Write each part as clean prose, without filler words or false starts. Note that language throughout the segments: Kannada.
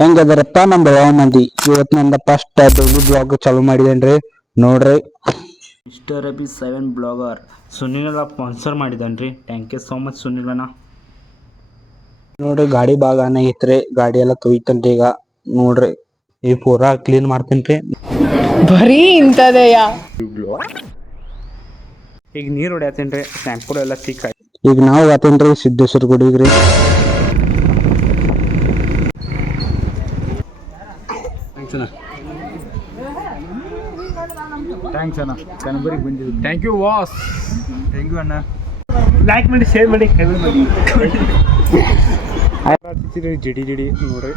ಹೆಂಗದರಪ್ಪ ನಮ್ಮ ಯಾವ ಮಂದಿ ಇವತ್ತು ನಂದ ಫಸ್ಟ್ ಡೈಲಿ ಬ್ಲಾಗ್ ಚಾಲೂ ಮಾಡಿದೇನ್ರಿ ನೋಡ್ರಿ. Mister Abhi 7 blogger Sunil sponsor ಮಾಡಿದನ್ರಿ. Thank you so much Sunil ಅಣ್ಣ. ನೋಡ್ರಿ ಗಾಡಿ ಬಾಗಾನ ಐತ್ರಿ, ಗಾಡಿ ಎಲ್ಲ ತೊಯ್ತನ್ರಿ ಈಗ. ನೋಡ್ರಿ ಈ ಪೂರಾ ಕ್ಲೀನ್ ಮಾಡ್ತೇನ್ರಿ. ಬರೀ ಇಂಥದೆಯ ಈಗ ನೀರು ಹೊಡ್ಯಾತೇನ್ರಿ, ಶಾಂಪೂ ಎಲ್ಲ ಸಿಕ್ಕ. ಈಗ ನಾವು ಆತೇನ್ರಿ ಸಿದ್ದೇಶ್ವರ ಗುಡಿಗ್ರಿ. ಥ್ಯಾಂಕ್ಸ್ ಅಣ್ಣ, ಕನಬರಿಗೆ ಬಂದಿದ್ದು. ಥ್ಯಾಂಕ್ ಯು ವಾಸ್, ಥ್ಯಾಂಕ್ ಯು ಅಣ್ಣ. ಲೈಕ್ ಮಾಡಿ, ಶೇರ್ ಮಾಡಿ, ಕಮೆಂಟ್ ಮಾಡಿ. ಜಡಿ ಜಡಿ ನೋಡ್ರಿ.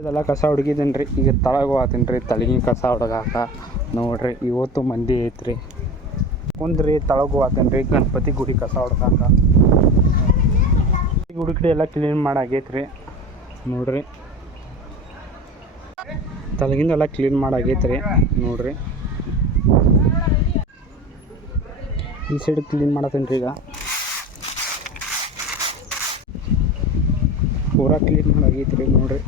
ಇದೆಲ್ಲ ಕಸ ಹುಡುಗಿದೇನ್ರಿ. ಈಗ ತಳಗ ಹೋಗ್ತೇನ್ರಿ, ತಳಗಿನ ಕಸ ಹೊಡಗಾಕ. ನೋಡ್ರಿ ಇವತ್ತು ಮಂದಿ ಐತ್ರಿ. ಕುಂದ್ರಿ ತಳಗ ಹೋಗ್ತೇನ್ರಿ, ಗಣಪತಿ ಗುಡಿ ಕಸ ಹೊಡ್ಕಾಕ. ಗುಡಿ ಕಡೆ ಎಲ್ಲ ಕ್ಲೀನ್ ಮಾಡಾಗೈತ್ರಿ. ನೋಡ್ರಿ ತಳಗಿಂದ ಎಲ್ಲ ಕ್ಲೀನ್ ಮಾಡಾಗೈತ್ರಿ. ನೋಡ್ರಿ ಈ ಸೈಡ್ ಕ್ಲೀನ್ ಮಾಡತ್ತೇನ್ರಿ. ಈಗ ಪೂರಾ ಕ್ಲೀನ್ ಮಾಡಾಗೈತ್ರಿ. ನೋಡ್ರಿ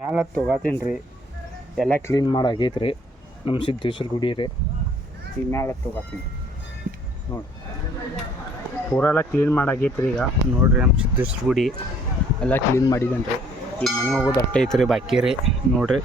ಮ್ಯಾಲ ತೊಗೋತೀನ್ರಿ, ಎಲ್ಲ ಕ್ಲೀನ್ ಮಾಡಾಗೈತ್ರಿ. ನಮ್ಮ ಸಿದ್ದೇಶ್ವರ ಗುಡಿ ರೀ. ಈಗ ಮ್ಯಾಲೆ ತೊಗೋತೀನಿ ನೋಡಿ. ಪೂರ ಎಲ್ಲ ಕ್ಲೀನ್ ಮಾಡಾಗೈತ್ರಿ. ಈಗ ನೋಡ್ರಿ ನಮ್ಮ ಸಿದ್ದೇಶ್ವರ ಗುಡಿ ಎಲ್ಲ ಕ್ಲೀನ್ ಮಾಡಿದೇನ್ರಿ. ಈಗ ಮನೆ ಹೋಗೋದು ಅಟ್ಟೆ ಐತ್ರಿ ಬಾಕಿ ರೀ. ನೋಡ್ರಿ